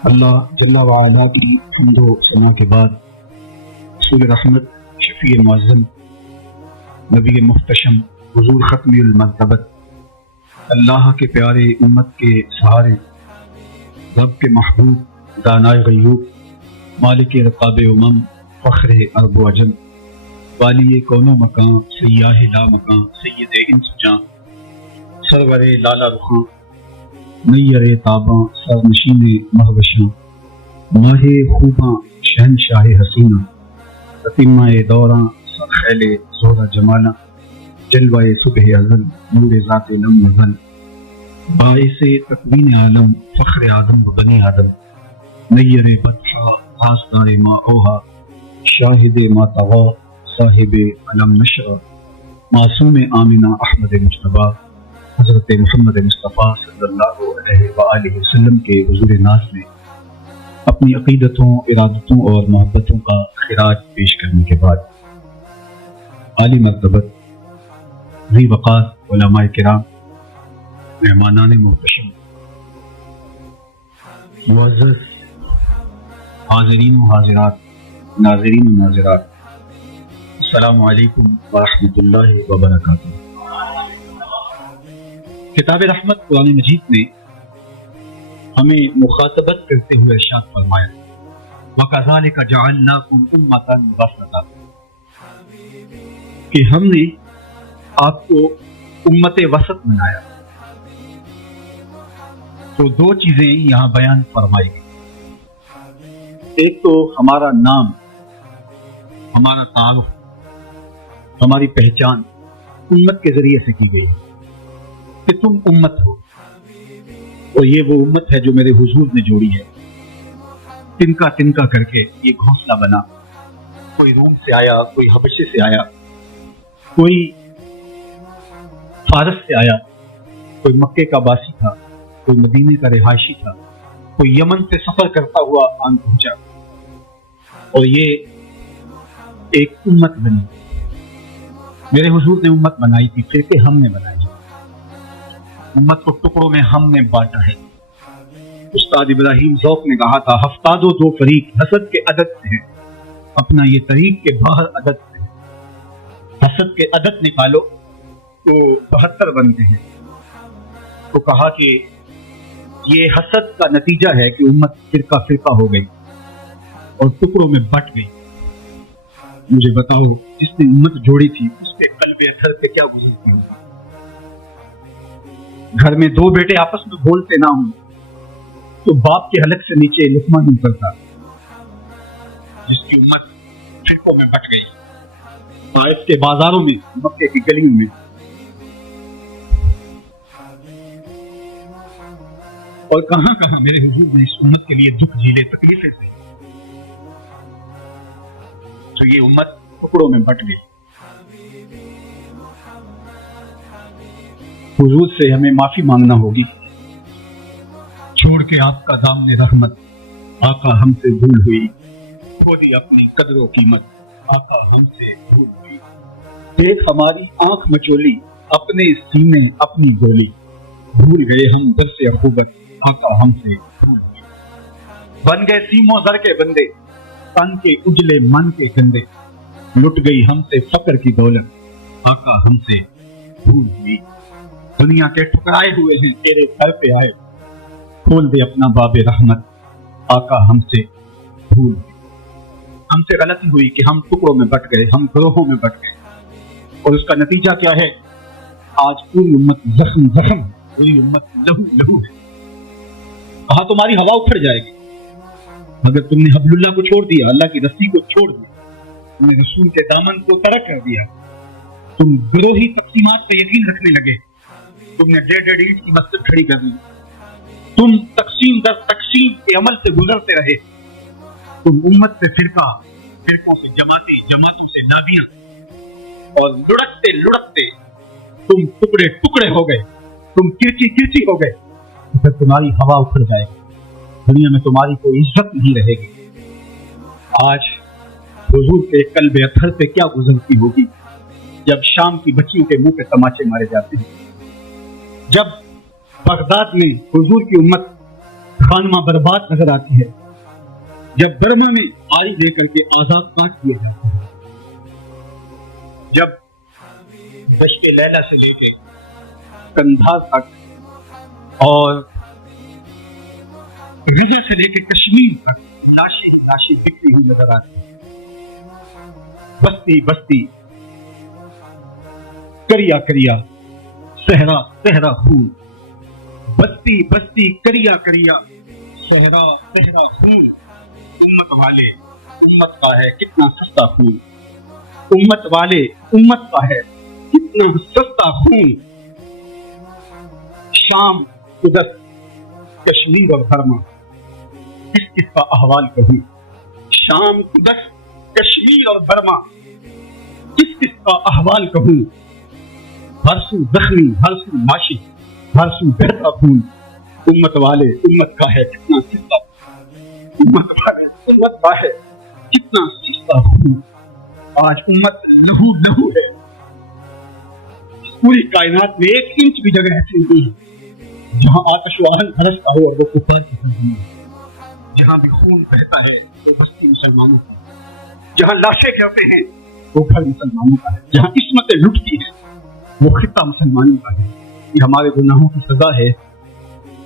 اللہ جل وعلا کی حمد و ثنا کے بعد رسول رحمت، شفیع معظم، نبی محتشم، حضور ختم المرتبت، اللہ کے پیارے امت کے سہارے، رب کے محبوب، دانائے غیوب، مالک رقاب امم، فخر عرب و عجم، والی کون و مکان، سیاہ لا مکان، سید انس جاں، سرور لالا رخاں، نیر تاباں، سرنشین مہوشاں، ماہ خوباں، شہنشاہ حسینہ، تتیمہ دوراں، سرخیل زہرہ جمالہ، جلوہ صبح ازل، نور ذات لم نزل، باعث تکوین عالم، فخر آدم و بنی آدم، نیر بدشاہ، خاصدار ما اوہا، شاہد ما طغا، صاحب علم نشرہ، معصوم آمنہ احمد مجتبیٰ، حضرت محمد مصطفیٰ صلی اللہ علیہ وآلہ وسلم کے حضور ناز میں اپنی عقیدتوں، ارادتوں اور محبتوں کا خراج پیش کرنے کے بعد عالی مرتبت، ذی وقار علماء کرام، مہمانان محتشم، معزز حاضرین و حاضرات، ناظرین و ناظرات، السلام علیکم ورحمۃ اللہ وبرکاتہ۔ کتاب رحمت قرآن مجید نے ہمیں مخاطبت کرتے ہوئے ارشاد فرمایا، وَكَذَلِكَ جَعَلْنَاكُمْ أُمَّةً وَسَطًا، کہ ہم نے آپ کو امت وسط بنایا۔ تو دو چیزیں یہاں بیان فرمائی گئی، ایک تو ہمارا نام، ہمارا تعارف، ہماری پہچان امت کے ذریعے سے کی گئی کہ تم امت ہو، اور یہ وہ امت ہے جو میرے حضور نے جوڑی ہے۔ تنکا تنکا کر کے یہ گھونسلہ بنا، کوئی روم سے آیا، کوئی حبشے سے آیا، کوئی فارس سے آیا، کوئی مکے کا باسی تھا، کوئی مدینے کا رہائشی تھا، کوئی یمن سے سفر کرتا ہوا آن پہنچا، اور یہ ایک امت بنی۔ میرے حضور نے امت بنائی تھی، فرقے ہم نے بنائی، امت کو ٹکڑوں میں ہم نے بانٹا ہے۔ استاد ابراہیم ذوق نے کہا تھا، ہفتاد و دو فریق حسد کے عدد سے ہیں، اپنا یہ طریق کے باہر عدد سے ہے۔ حسد کے عدد نکالو تو 72 بنتے ہیں۔ تو کہا کہ یہ حسد کا نتیجہ ہے کہ امت فرقہ فرقہ ہو گئی اور ٹکڑوں میں بٹ گئی۔ مجھے بتاؤ، جس نے امت جوڑی تھی اس کے قلب اثر پہ کیا گزرتی ہوگی؟ گھر میں دو بیٹے آپس میں بولتے نہ ہوں تو باپ کے حلق سے نیچے لقمہ نہیں اترتا۔ جس کی امت فرقوں میں بٹ گئی، طائف کے بازاروں میں، مکے کی گلیوں میں، اور کہاں کہاں میرے حضور نے اس امت کے لیے دکھ جھیلے، تکلیفیں سے، تو یہ امت ٹکڑوں میں بٹ گئی۔ حضور سے ہمیں معافی مانگنا ہوگی، چھوڑ کے آپ کا دامن رحمت، آقا ہم سے بھول ہوئی، کھو دی اپنی قدر و قیمت، آقا ہم سے بھول ہوئی، دیکھ ہماری آنکھ مچولی، اپنے سینے اپنی گولی، بھول گئے ہم در سے عقوبت، آقا ہم سے بھول ہوئی، بن گئے سیموں زر کے بندے، تن کے اجلے من کے گندے، لٹ گئی ہم سے فقر کی دولت، آقا ہم سے بھول ہوئی، دنیا کے ٹکرائے ہوئے ہیں تیرے گھر پہ آئے، کھول دے اپنا باب رحمت، آقا ہم سے بھول ہوئی۔ ہم سے غلطی ہوئی کہ ہم ٹکڑوں میں بٹ گئے، ہم گروہوں میں بٹ گئے، اور اس کا نتیجہ کیا ہے؟ آج پوری امت زخم زخم ہے، پوری امت لہو لہو ہے۔ کہا تمہاری ہوا اکھڑ جائے گی اگر تم نے حبل اللہ کو چھوڑ دیا، اللہ کی رسی کو چھوڑ دیا، تم نے رسول کے دامن کو ترک کر دیا، تم گروہی تقسیمات پہ یقین رکھنے لگے، تم نے 1.5 اینٹ کی مسجد کھڑی کر دی، تم تقسیم در تقسیم کے عمل سے گزرتے رہے، تم امت سے فرقہ، فرقوں سے جماعتیں، جماعتوں سے نابیاں، اور لڑکتے لڑکتے تم ٹکڑے ٹکڑے ہو گئے، تم کرچی کرچی ہو گئے، پھر تمہاری ہوا اکھڑ جائے گی، دنیا میں تمہاری کوئی عزت نہیں رہے گی۔ آج حضور کے قلب اطہر پہ کیا گزرتی ہوگی جب شام کی بچیوں کے منہ پہ تماچے مارے جاتے ہیں، جب بغداد میں حضور کی امت خانمہ برباد نظر آتی ہے جب برما میں آری لے کر کے آزاد کاٹ دیا جاتا ہے، جب دشت لیلا سے لے کے کندھار تک اور رجا سے لے کے کشمیر تک لاشیں بکھری ہوئی نظر آتی ہیں، بستی بستی کریا کریا صحرا صحرا خون، بستی بستی کریا کریا صحرا صحرا خون، امت والے امت کا ہے کتنا سستا خون، امت والے امت کا ہے کتنا سستا خون، شام قدس کشمیر اور برما کس کس کا احوال کہوں، شام قدس کشمیر اور برما کس کس کا احوال کہوں، ہر سو زخمی ہر سو ماشی ہر سو بہتا خون، امت والے امت کا ہے کتنا سستا، امت والے امت کا ہے کتنا سستا خون، آج امت لہو لہو ہے، پوری کائنات میں ایک انچ بھی جگہ ایسی نہیں ہے جہاں آتش و آہن برستا ہو اور وہ کفار کی سرزمین ہے، جہاں بھی خون بہتا ہے وہ بستی مسلمانوں کی، جہاں لاشیں گرتے ہیں وہ گھر مسلمانوں کا ہے، جہاں عصمتیں لٹتی ہیں وہ خطہ مسلمانوں کا ہے، یہ ہمارے گناہوں کی سزا ہے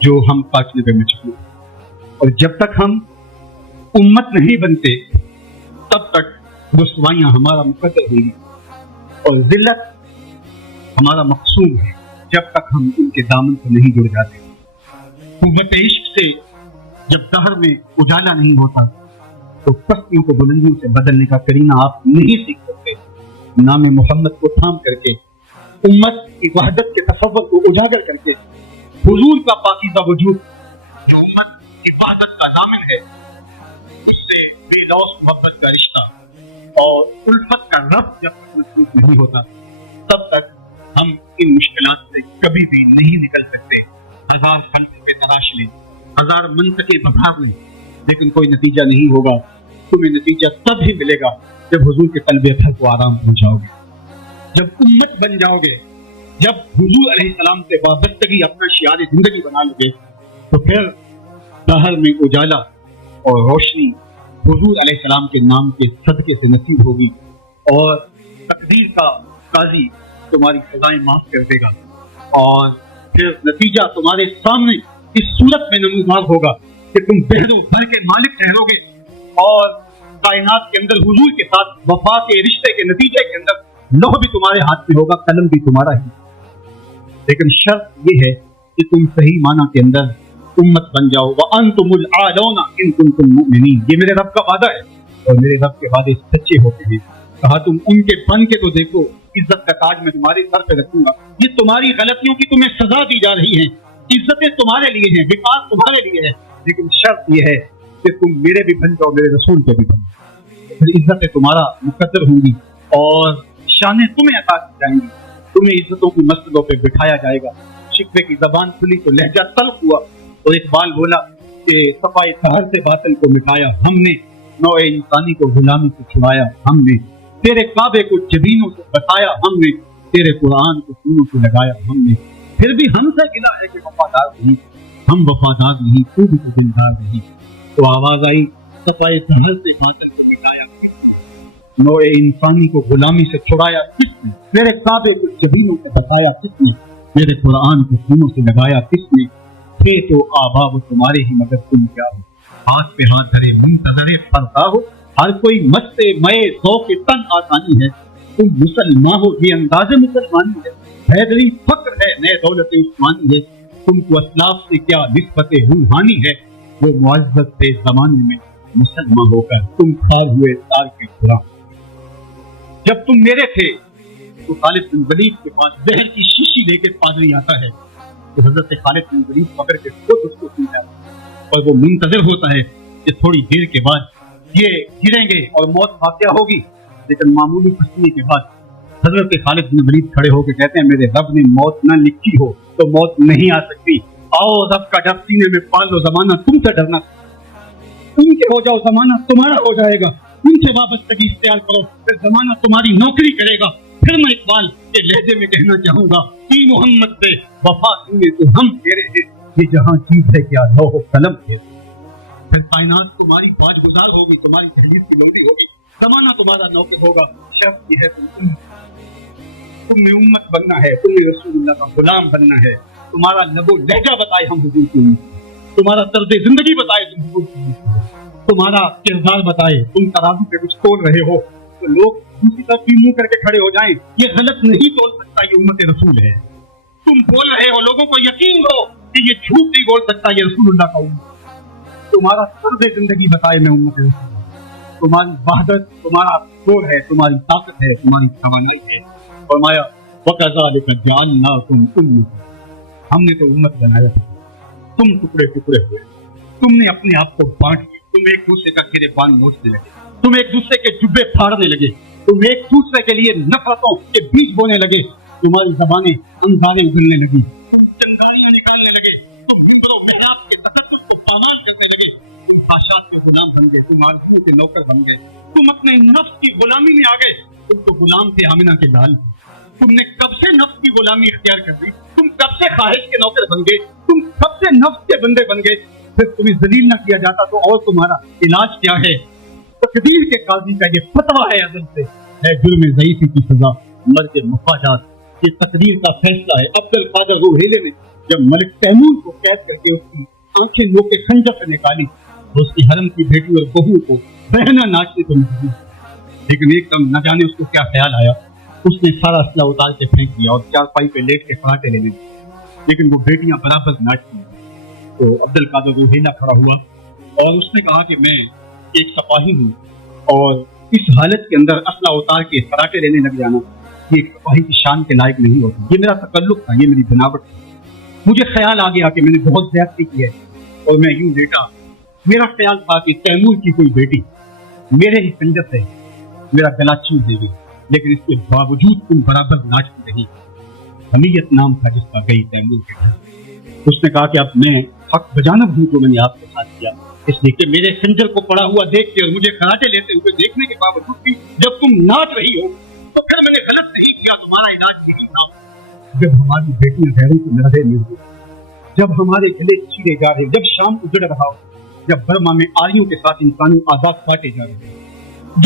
جو ہم کاٹنے پہ مجبور ہیں، اور جب تک ہم امت نہیں بنتے تب تک رسوائیاں ہمارا مقدر ہوگی اور ذلت ہمارا مقصود ہے جب تک ہم ان کے دامن سے نہیں جڑ جاتے۔ قوت عشق سے جب دہر میں اجالا نہیں ہوتا تو پستیوں کو بلندیوں سے بدلنے کا کرینہ آپ نہیں سیکھ سکتے۔ نام محمد کو تھام کر کے، امت کی وحدت کے تصور کو اجاگر کر کے، حضور کا پاکیزہ وجود جو امت عبادت کا دامن ہے اس سے بے لوث محبت کا رشتہ اور الفت کا ربط جب تک محسوس نہیں ہوتا تب تک ہم ان مشکلات سے کبھی بھی نہیں نکل سکتے۔ ہزار فلسفے تلاش لیں، ہزار منطقیں ببھار لیں، لیکن کوئی نتیجہ نہیں ہوگا۔ تمہیں نتیجہ تب ہی ملے گا جب حضور کے قلب اطہر کو آرام پہنچاؤ گے، جب امت بن جاؤ گے، جب حضور علیہ السلام سے وابستگی اپنا شعار زندگی بنا لو گے، تو پھر دہر میں اجالا اور روشنی حضور علیہ السلام کے نام کے صدقے سے نصیب ہوگی، اور تقدیر کا قاضی تمہاری سزائیں معاف کر دے گا، اور پھر نتیجہ تمہارے سامنے اس صورت میں نمودار ہوگا کہ تم بحر و بر کے مالک ٹھہرو گے، اور کائنات کے اندر حضور کے ساتھ وفا کے رشتے کے نتیجے کے اندر لوح بھی تمہارے ہاتھ میں ہوگا، قلم بھی تمہارا ہی۔ لیکن شرط یہ ہے کہ تم صحیح معنی کے اندر امت بن جاؤ۔ وَأَنْتُمُ الْأَعْلَوْنَ إِن كُنتُم مُؤْمِنِينَ، یہ میرے رب کا وعدہ ہے اور میرے رب کے وعدے سچے ہوتے ہیں۔ کہا تم ان کے بن کے تو دیکھو، عزت کا تاج میں تمہارے سر پہ رکھوں گا۔ یہ تمہاری غلطیوں کی تمہیں سزا دی جا رہی ہے، عزتیں تمہارے لیے ہیں، وقار تمہارے لیے ہے، لیکن شرط یہ ہے کہ تم میرے بھی بن جاؤ، میرے رسول کے بھی بن جاؤ، پھر عزتیں تمہارا مقدر ہوں گی اور شانیں تمہیں عطا کی جائیں گی، تمہیں عزتوں کی مسجدوں پہ بٹھایا جائے گا۔ شکوے کی زبان کھلی تو لہجہ تلخ ہوا، اور اقبال بولا کہ صفائے طہر سے باطل کو مٹایا ہم نے، نوع انسانی کو غلامی سے چھڑایا ہم نے، تیرے کعبے کو جبینوں سے بتایا ہم نے، تیرے قرآن کو سینوں سے لگایا ہم نے، پھر بھی ہم سے گلا ہے کہ وفادار نہیں، ہم وفادار نہیں، تو بھی تو دلدار نہیں۔ تو آواز آئی صفائے طہر سے باطل کو مٹایا، نوع انسانی کو غلامی سے چھڑایا کس نے، تیرے کعبے کو جبینوں سے بتایا کس نے، میرے قرآن کو سینوں سے لگایا کس نے، تھے تو آبا وہ تمہارے ہی مگر تم کیا ہو، ہاتھ پہ ہاتھ دھرے منتظر فردا ہو، ہر کوئی مستے مئے ذوق تن آسانی ہے، تم مسلمان ہو یہ انداز مسلمانی ہے، حیدری فخر ہے نئے دولت عثمانی ہے، تم کو اسلاف سے کیا نسبت روحانی ہے، وہ معزز تھے زمانے میں مسلمان ہو کر تم کھار ہوئے تار کے غلام۔ جب تم میرے تھے تو خالد بن ولید کے پاس زہر کی شیشی لے کے پادری آتا ہے تو حضرت خالد بن ولید پکڑ کے خود اس کو سنتا ہے، اور وہ منتظر ہوتا ہے کہ تھوڑی دیر کے بعد یہ گریں گے اور موت واقع ہوگی، لیکن معمولی پھنسنے کے بعد حضرت خالد بن ولید کھڑے ہو کے کہتے ہیں میرے رب نے موت نہ لکھی ہو تو موت نہیں آ سکتی، آؤ رب کا ڈر سینے میں پال لو، زمانہ تم سے ڈرنا، تم کے ہو جاؤ زمانہ تمہارا ہو جائے گا، ان سے وابستگی اختیار کرو پھر زمانہ تمہاری نوکری کرے گا۔ پھر میں اقبال کے لہجے میں کہنا چاہوں گا کہ محمد سے وفا سنے تو ہم تیرے ہیں، یہ جہاں چیز ہے کیا لوح و قلم ہے، پھر کائنات تمہاری باج گزار ہوگی، تمہاری دہلیز کی لوڈی ہوگی، زمانہ تمہارا نوکر ہوگا، شرط یہ ہے تم نے امت بننا ہے، تم نے رسول اللہ کا غلام بننا ہے، تمہارا لب و لہجہ بتائے ہم حضور کی امت، تمہارا طرز زندگی بتائے تم حضور کی امت، تمہارا کردار بتائے، تم ترازو پہ کچھ تول رہے ہو تو لوگ دوسری طرف بھی منہ کر کے کھڑے ہو جائیں، یہ غلط نہیں تول سکتا، یہ امت رسول ہے، تم بول رہے ہو لوگوں کو یقین ہو کہ یہ جھوٹ نہیں بول سکتا، یہ رسول اللہ کا امت، تمہارا طرز زندگی بتائے میں امت رسول، تمہاری وحدت، تمہارا زور ہے، تمہاری طاقت ہے، تمہاری توانائی ہے، فرمایا وَكَذَلِكَ جَعَلْنَاكُمْ أُمَّةً، ہم نے تو امت بنایا، تم ٹکڑے ٹکڑے ہوئے، تم نے اپنے آپ کو بانٹ لیا، تم ایک دوسرے کا گریبان نوچنے لگے، تم ایک دوسرے کے جبے پھاڑنے لگے، تم ایک دوسرے کے لیے نفرتوں کے بیج بونے لگے، تمہاری زبانیں انگارے اگلنے لگی، تم چنگاریاں نکالنے لگے، تم منبر و محراب کے تقدس کو پامال کرنے لگے، تم خواہشات کے غلام بن گئے، تم آرزوؤں کے نوکر بن گئے، تم اپنے نفس کی غلامی میں آ گئے، تم تو غلام تھے آمنہ کے لال، تم نے کب سے نفس کی غلامی اختیار کر دی، تم کب سے خواہش کے نوکر بن گئے، تم کب سے نفس کے بندے بن گئے، پھر تمہیں ذلیل نہ کیا جاتا تو اور تمہارا علاج کیا ہے؟ تقدیر کے قاضی کا یہ فتویٰ ہے عدل سے، ہے جرم ضعیفی کی سزا مرگ مفاجات، یہ تقدیر کا فیصلہ ہے۔ عبد القادر روحیلے نے جب ملک تیمور کو قید کر کے اس کی آنکھیں نو کے خنجر سے نکالی تو اس کی حرم کی بیٹی اور بہو کو بہنا ناچنے کو مجبور، لیکن ایک دم نہ جانے اس کو کیا خیال آیا، اس نے سارا اسلحہ اتار کے پھینک دیا اور چارپائی پہ لیٹ کے فراٹے لینے لگے، لیکن وہ بیٹیاں برابر ناچتی ہیں۔ تو عبد القادر روحیلہ کھڑا ہوا اور اس نے کہا کہ میں ایک سپاہی ہوں اور اس حالت کے اندر اسلحہ اتار کے فراٹے لینے لگ جانا یہ ایک سپاہی کی شان کے لائق نہیں ہوتا، یہ میرا تکلف تھا، یہ میری بناوٹ تھی، مجھے خیال آ گیا کہ میں نے بہت زیادتی کی ہے اور میں یوں لیٹا، میرا خیال تھا کہ تیمور کی کوئی بیٹی میرے ہی خنجر سے میرا گلا چوم دے گی، لیکن اس کے باوجود تم برابر ناچتی رہی۔ حمیت نام تھا جس کا گئی تیمور کے گھر، اس نے کہا کہ اب میں حق بجانب ہوں جو میں نے آپ کے ساتھ کیا، اس لیے کہ میرے خنجر کو پڑا ہوا دیکھ کے اور مجھے کراٹے لیتے ہوئے دیکھنے کے باوجود بھی جب تم ناچ رہی ہو تو پھر میں نے غلط نہیں کیا، تمہارا علاج یہی نہ ہو۔ جب ہماری بیٹیاں غیروں کو نظریں مل گئی، جب ہمارے گلے چیرے جا رہے، جب شام اجڑ رہا ہو، جب برما میں آریوں کے ساتھ انسانی آزاد کاٹے جا رہے،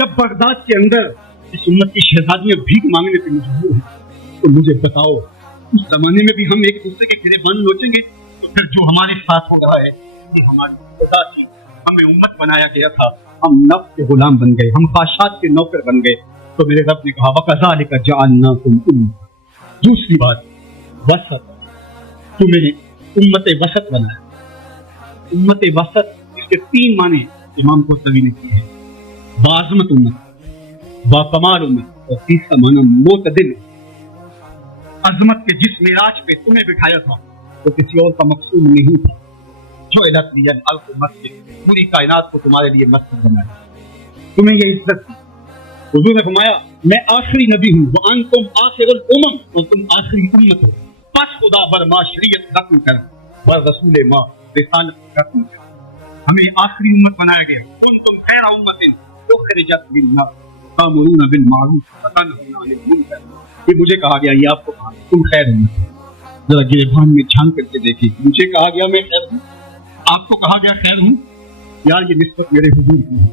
جب بغداد کے اندر اس امت کی شہزادیاں بھیک مانگنے سے مجبور ہیں، تو مجھے بتاؤ اس زمانے میں بھی ہم ایک دوسرے کے گریبان نوچیں گے؟ تو پھر جو ہمارے ساتھ ہو رہا ہے یہ ہماری خدا تھی، ہمیں امت بنایا گیا تھا، ہم نفس کے غلام بن گئے، ہم خواہشات کے نوکر بن گئے۔ تو میرے رب نے کہا وَكَذَلِكَ جَعَلْنَاكُمْ أُمَّةً، دوسری بات وسط، تو میں نے امت وسط بنایا۔ امت وسط اس کے تین معنی امام قرطبی نے کیے ہیں، باعظمت امت، باکمال امت، اور تیسرا معنی معتدل۔ عظمت کے جس معراج پہ تمہیں بٹھایا تھا تو کسی اور کا مقصود نہیں تھا، جو الت لیا الف مسجد، پوری کائنات کو تمہارے لیے مسجد بنایا، تمہیں یہ عزت دی۔ حضور نے فرمایا میں آخری نبی ہوں، وانتم آخر الامم، اور تم آخری امت ہو، پس خدا بر ما شریعت ختم کر، بر رسول ما رسالت ختم کر، ہمیں آخری امت بنایا گیا۔ کنتم خیر امت اخرجت للناس تأمرون بالمعروف وتنهون عن المنکر، یہ مجھے کہا گیا، یہ آپ کو کہا تم خیر امت، ذرا گریبان میں جھانک کر کے دیکھیے، مجھے کہا گیا میں خیر ہوں، آپ کو کہا گیا خیر ہوں، یار یہ نسبت میرے حضور کی ہے،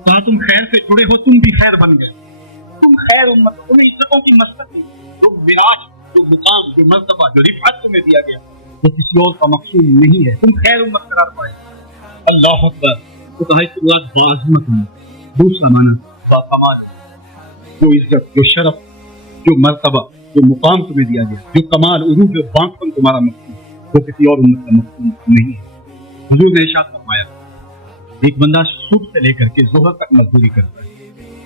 کہا تم خیر سے جڑے ہو، تم بھی خیر بن گئے، تم خیر امت، تمہیں عزتوں کی مسجد دی، جو معراج، جو مقام، جو مرتبہ، جو رفعت تمہیں دیا گیا وہ کسی اور کا مقصود نہیں ہے، تم خیر امت قرار پائے۔ اللہ اکبر، تو کہا اس کے بعد باعظمت امت، دوسرا معنی باکمال، جو عزت، جو شرف، جو مرتبہ، جو مقام تمہیں دیا گیا، جو کمال، عروج و بانکپن تمہارا مقصود، وہ کسی اور امت کا مقصود نہیں ہے۔ حضور نے ارشاد فرمایا ایک بندہ صبح سے لے کر کے ظہر تک مزدوری کرتا ہے،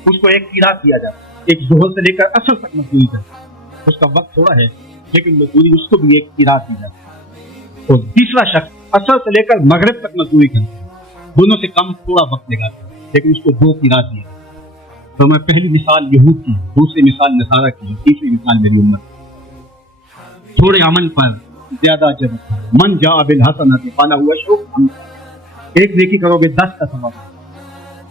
اس کو ایک قیراط دیا جاتا ہے، ایک ظہر سے لے کر عصر تک مزدوری کرتا ہے، اس کا وقت تھوڑا ہے لیکن مزدوری اس کو بھی ایک قیراط دی جاتی ہے، اور تیسرا شخص عصر سے لے کر مغرب تک مزدوری کرتا ہے، دونوں سے کم تھوڑا وقت لگاتا ہے لیکن اس کو 2 قیراط دیا۔ تو میں پہلی مثال یہود کی، دوسری مثال نصارہ کی، تیسری مثال میری امت۔ تھوڑے عمل پر زیادہ اجر، من جاء بالحسنۃ فلہ عشر امثالها، ایک نیکی کرو گے 10 کا ثواب۔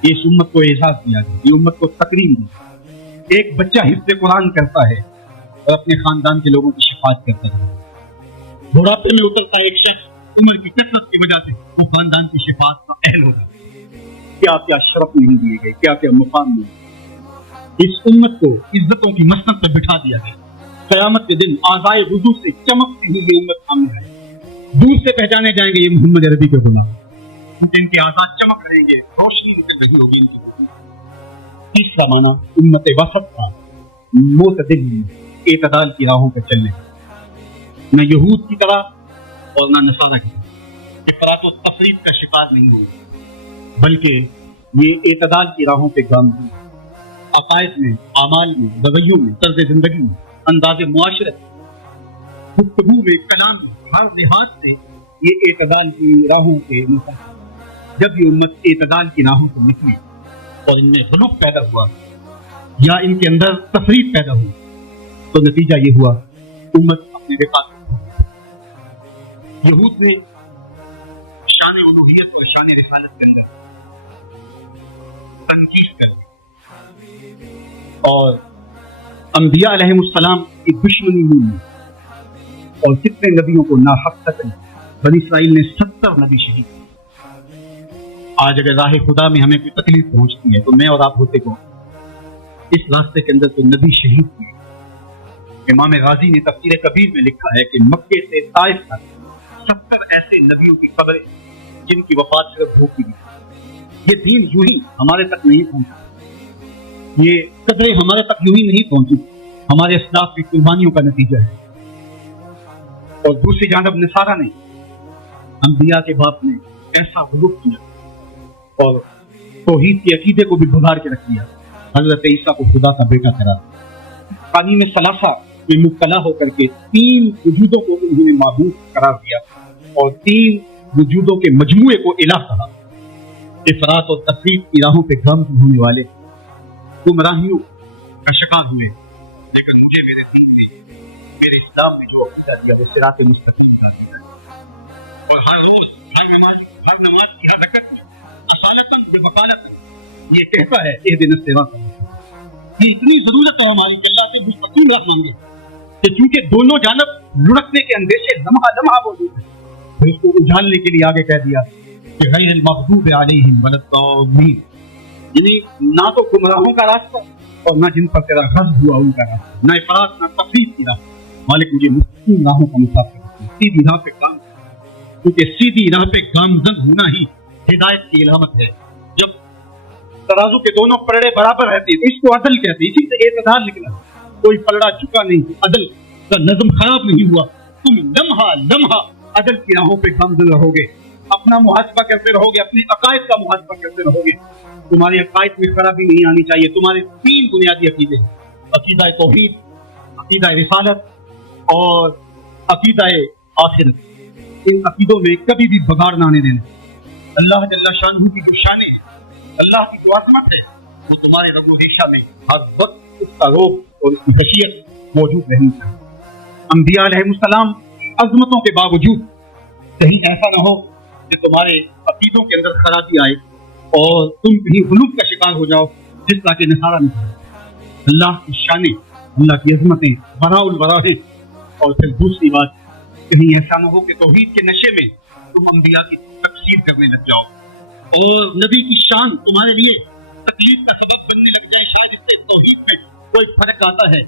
اس امت کو اعزاز دیا گیا، یہ امت کو تکریم دی۔ ایک بچہ حفظ قرآن کرتا ہے اور اپنے خاندان کے لوگوں کی شفاعت کرتا ہے، بڑھاپے میں اترتا ہے ایک شخص عمر کی کثرت کی وجہ سے وہ خاندان کی شفاعت کا اہل ہوگا. کیا کیا شرف نہیں دیے گئے, کیا کیا مقام نہیں. اس امت کو عزتوں کی مسند پر بٹھا دیا گیا. قیامت کے دن آزائے وضو سے چمکتی ہوئی یہ امت سامنے آئے, دور سے پہچانے جائیں گے یہ محمد عربی کے غلام, ان کے آزاد چمک رہیں گے, روشنی نکل رہی ہوگی ان کی. تیسرا معنی امت وسط کا, معتدل اعتدال کی راہوں پہ چلنے, نہ یہود کی طرح اور نہ نصارہ کی طرح افراط و تفریط کا شکار نہیں ہوگا, بلکہ یہ اعتدال کی راہوں پہ گامزن, عقائد میں, اعمال میں, رویوں میں, طرز زندگی میں, انداز معاشرت, گفتگو میں, کلام میں, ہر لحاظ سے یہ اعتدال کی راہوں پہ مسافر. جب یہ امت اعتدال کی راہوں سے نکلی اور ان میں غلوف پیدا ہوا یا ان کے اندر تفریط پیدا ہوئی, تو نتیجہ یہ ہوا امت اپنے وفاق. یہود نے شان الوہیت اور شان رسالت کے اندر تنقید کر دی اور انبیاء علیہ السلام کی دشمنی ہوئی, اور کتنے نبیوں کو ناحق قتل. بنی اسرائیل نے 70 نبی شہید. آج اگر راہ خدا میں ہمیں کوئی تکلیف پہنچتی ہے تو میں اور آپ ہوتے کو اس راستے کے اندر تو نبی شہید ہوئے. امام غازی نے تفسیر کبیر میں لکھا ہے کہ مکے سے طائف تک 70 ایسے نبیوں کی قبریں جن کی وفات صرف ہو کی گئی. یہ دین یوں ہی ہمارے تک نہیں پہنچا, یہ قدریں ہمارے تک یوں ہی نہیں پہنچی, ہمارے اسلاف کی قربانیوں کا نتیجہ ہے. اور دوسری جانب نصارہ نے انبیاء کے باپ نے ایسا غلوف کیا اور توحید کے عقیدے کو بھی بگاڑ کے رکھ دیا, حضرت عیسیٰ کو خدا کا بیٹا قرار. تعلیم ثلاثہ میں مبتلا ہو کر کے 3 وجودوں کو انہوں نے معبود قرار دیا اور 3 وجودوں کے مجموعے کو الہ کہا. افراط اور تفریط کی راہوں پہ گامزن ہونے والے گمراہیوں کا شکار ہوئے, لیکن مجھے میرے دین نے میرے اسلام میں جو عقیدہ دیا وہ صراط مستقیم کا عقیدہ ہے. اور ہر روز ہر نماز کی ہر رکعت میں اصالتاً بوکالتاً یہ کہتا ہے اہدنا الصراط. یہ اتنی ضرورت ہے ہماری کہ اللہ سے مستقیم راہ مانگے کہ چونکہ دونوں جانب لڑکنے کے اندیشے لمحہ لمحہ موجود ہیں, پھر اس کو اجھالنے کے لیے آگے کہہ دیا کہ غیر المغضوب علیہم ولا الضالین, یعنی نہ تو گمراہوں کا راستہ اور نہ جن پر تیرا غضب ہوا ان کا راستہ, نہ افراط نہ تفریط کی راہ. مالک مجھے مستقیم راہوں کا مسافر کرنا, سیدھی راہ پہ کام, کیونکہ سیدھی راہ پہ گامزن ہونا ہی ہدایت کی علامت ہے. جب ترازو کے دونوں پلڑے برابر رہتے ہیں تو اس کو عدل کہتے ہیں. اسی سے اعتدال نکلا, کوئی پلڑا جھکا نہیں, عدل کا نظم خراب نہیں ہوا. تم لمحہ لمحہ عدل کی راہوں پہ گامزن رہو گے, اپنا محاسبہ کرتے رہو گے, اپنے عقائد کا محاسبہ کرتے رہو گے. تمہارے عقائد میں خرابی نہیں آنی چاہیے. تمہارے 3 بنیادی عقیدے, عقیدہ توحید, عقیدہ رسالت اور عقیدہ آخرت, ان عقیدوں میں کبھی بھی بگاڑ نہ آنے دینا. اللہ جل شانہ کی جو شانیں ہیں, اللہ کی جو عظمت ہے, وہ تمہارے رگ و ریشہ میں ہر وقت اس کا روح اور اس کی خشیت موجود رہنی چاہیے. انبیاء علیہ السلام عظمتوں کے باوجود کہیں ایسا نہ ہو کہ تمہارے عقیدوں کے اندر خرابی آئے اور تم کہیں غلوف کا شکار ہو جاؤ جس طرح کے نصارہ نہیں. اللہ کی شانیں, اللہ کی عظمتیں براء البراء ہیں. اور پھر دوسری بات, کہیں ایسا نہ ہو کہ توحید کے نشے میں تم انبیاء کی تکفیر کرنے لگ جاؤ اور نبی کی شان تمہارے لیے تکلیف کا سبب بننے لگ جائے. شاید اس سے توحید میں کوئی فرق آتا ہے,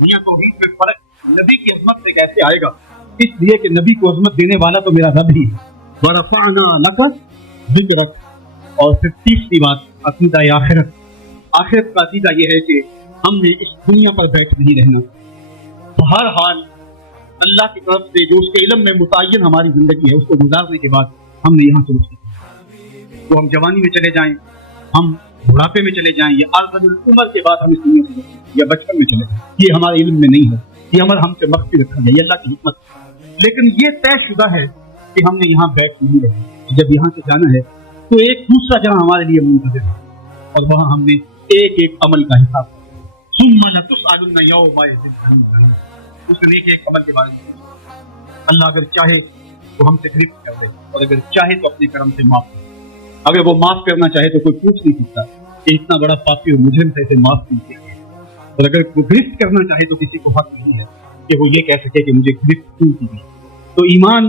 میاں توحید میں فرق نبی کی عظمت سے کیسے آئے گا؟ اس لیے کہ نبی کو عظمت دینے والا تو میرا رب ہی ہے. وَرَفَعْنَا لَكَ ذِكْرَكَ. اور پھر تیسری بات عقیدہ آخرت. آخرت کا عقیدہ یہ ہے کہ ہم نے اس دنیا پر بیٹھ نہیں رہنا, بہر حال اللہ کی طرف سے جو اس کے علم میں متعین ہماری زندگی ہے اس کو گزارنے کے بعد ہم نے یہاں سے رخ کیا. تو ہم جوانی میں چلے جائیں, ہم بڑھاپے میں چلے جائیں, یا ارذل العمر کے بعد ہم اس دنیا سے رخ, یا بچپن میں چلے جائیں, یہ ہمارے علم میں نہیں ہے. یہ عمل ہم سے مخفی رکھا گیا, یہ اللہ کی حکمت. لیکن یہ طے شدہ ہے کہ ہم نے یہاں بیٹھ نہیں رہنا. جب یہاں سے جانا ہے تو ایک دوسرا جہاں ہمارے لیے منتظر ہے, اور وہاں ہم نے ایک ایک عمل کا حساب ثم لتسألن یومئذ عن النعیم. اس نے ایک عمل کے بارے میں اللہ اگر چاہے تو ہم سے گرفت کر دے, اور اگر چاہے تو اپنے کرم سے معاف کر. اگر وہ معاف کرنا چاہے تو کوئی پوچھ نہیں سکتا کہ اتنا بڑا پاپی اور مجرم سے اسے معاف نہیں کیا. اور اگر وہ گرفت کرنا چاہے تو کسی کو حق نہیں ہے کہ وہ یہ کہہ سکے کہ مجھے گرفت کیوں کی گئی. تو ایمان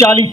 40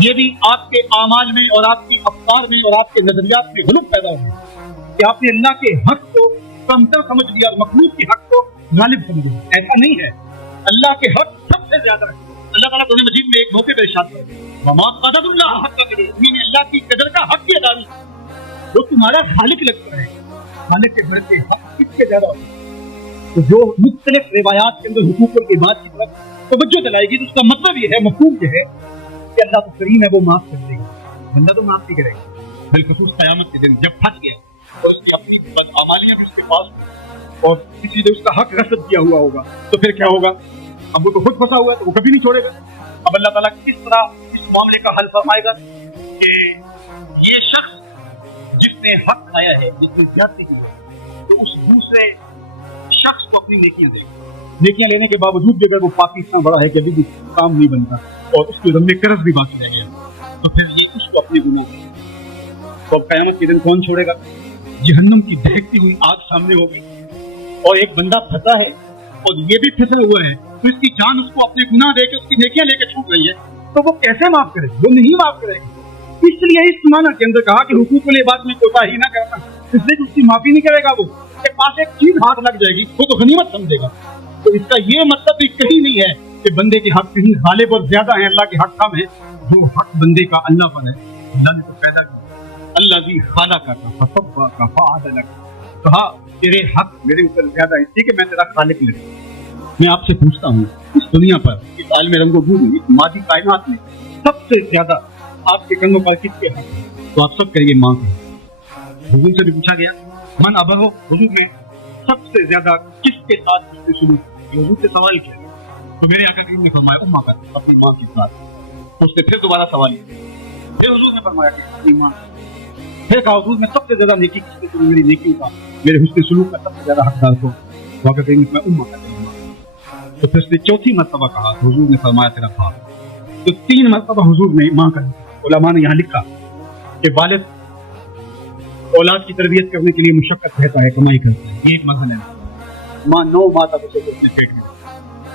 یہ بھی آپ کے اعمال میں اور آپ کی افکار میں اور آپ کے نظریات میں غلط پیدا ہو گیا کہ آپ نے اللہ کے حق کو کمتر سمجھ لیا اور مخلوق کے حق کو غالب سمجھ لیا. ایسا نہیں ہے. اللہ کے حق سب سے زیادہ ہے. اللہ تعالیٰ قرآن مجید میں ایک موقع پہ ارشاد کرتے ہیں وما قدر اللہ حق قدرہ، انہوں نے اللہ کی قدر کا حق کی ادا نہیں. جو تمہارا خالق لگتا ہے، خالق کے بڑے حق کس کے زیادہ ہوتا ہے؟ تو جو مختلف روایات کے اندر حقوق العباد کی طرف توجہ دلائے گی تو اس کا مطلب یہ ہے، مفہوم یہ ہے کہ اللہ تو کریم ہے، وہ معاف کر دے گا. بندہ تو معاف نہیں کرے گا. بالخصوص قیامت کے دن جب پھنس گیا اور اس نے اپنی بدعمالیاں بھی اس کے پاس اور کسی نے اس کا حق غصب کیا ہوا ہوگا تو پھر کیا ہوگا؟ اب وہ تو خود پھنسا ہوا ہے تو وہ کبھی نہیں چھوڑے گا. اب اللہ تعالیٰ کس طرح اس معاملے کا حل فرمائے گا کہ یہ شخص جس نے حق کھایا ہے، جس نے زیادتی کی ہے، تو اس دوسرے شخص کو اپنی نیکیاں دے گا. نیکیاں لینے کے باوجود بھی اگر وہ پاکستان بڑا ہے کہ ابھی بھی کام نہیں بنتا اور اس کے ذمے قرض بھی باقی رہ گیا تو پھر یہ اس کو اپنے گناہ دے گا. تو قیامت کے دن کون چھوڑے گا؟ جہنم کی دہکتی ہوئی آگ سامنے ہوگی اور ایک بندہ پھنسا ہے اور یہ بھی پھنسا ہوا ہے تو اس کی جان اس کو اپنے گناہ دے کے اس کی نیکیاں لے کے چھوٹ رہی ہے تو وہ کیسے معاف کرے گا؟ وہ نہیں معاف کرے گا. اس لیے اس معنی کے اندر کہا کہ حقوق العباد میں کوتاہی نہ کرنا، اس لیے کہ اس کی معافی نہیں کرے گا. وہ کے پاس ایک چیز ہاتھ لگ جائے گی وہ تو غنیمت سمجھے گا. تو اس کا یہ مطلب بھی کہیں نہیں ہے کہ بندے کے حق کہیں غالب اور زیادہ ہیں، اللہ کے حق کم ہے. جو حق بندے کا اللہ پر ہے، اللہ نے تو پیدا کیا. اللہ بھی خالق کا فصبا کا فعدل کا، کہا تیرے حق میرے اوپر زیادہ ہے، اس لیے کہ میں تیرا خالق لگا. میں آپ سے پوچھتا ہوں اس دنیا پر، اس عالم رنگ و بو میں، اس مادی کائنات میں سب سے زیادہ آپ کے کنگوں پر کس کے حق ہے؟ تو آپ سب کہیے ماں کا. حضور سے بھی پوچھا گیا من ابرو، حضور میں سب سے زیادہ کس کے ساتھ اس سے شروع؟ حضور سے سوال کیا تو میرے آقا کریم نے فرمایا اماں کا، اپنی ماں کے ساتھ. تو اس نے پھر دوبارہ سوال کیا، پھر حضور نے فرمایا کہ اپنی ماں. پھر کہا حضور میں سب سے زیادہ نیکی کس کے شروع؟ میری نیکیوں کا، میرے حسن سلوک کا سب سے زیادہ حقدار کو. آقا کریم نے فرمایا اماں کا. تو پھر اس نے چوتھی مرتبہ کہا تو حضور نے فرمایا تیرا باپ. تو 3 مرتبہ حضور نے ماں کا. علماء نے یہاں لکھا کہ والد اولاد کی تربیت کرنے کے لیے مشقت کرتا ہے، کمائی کرتا ہے، یہ ایک مرحلہ ہے. ماں 9 ماہ تک اسے اپنے پیٹ میں،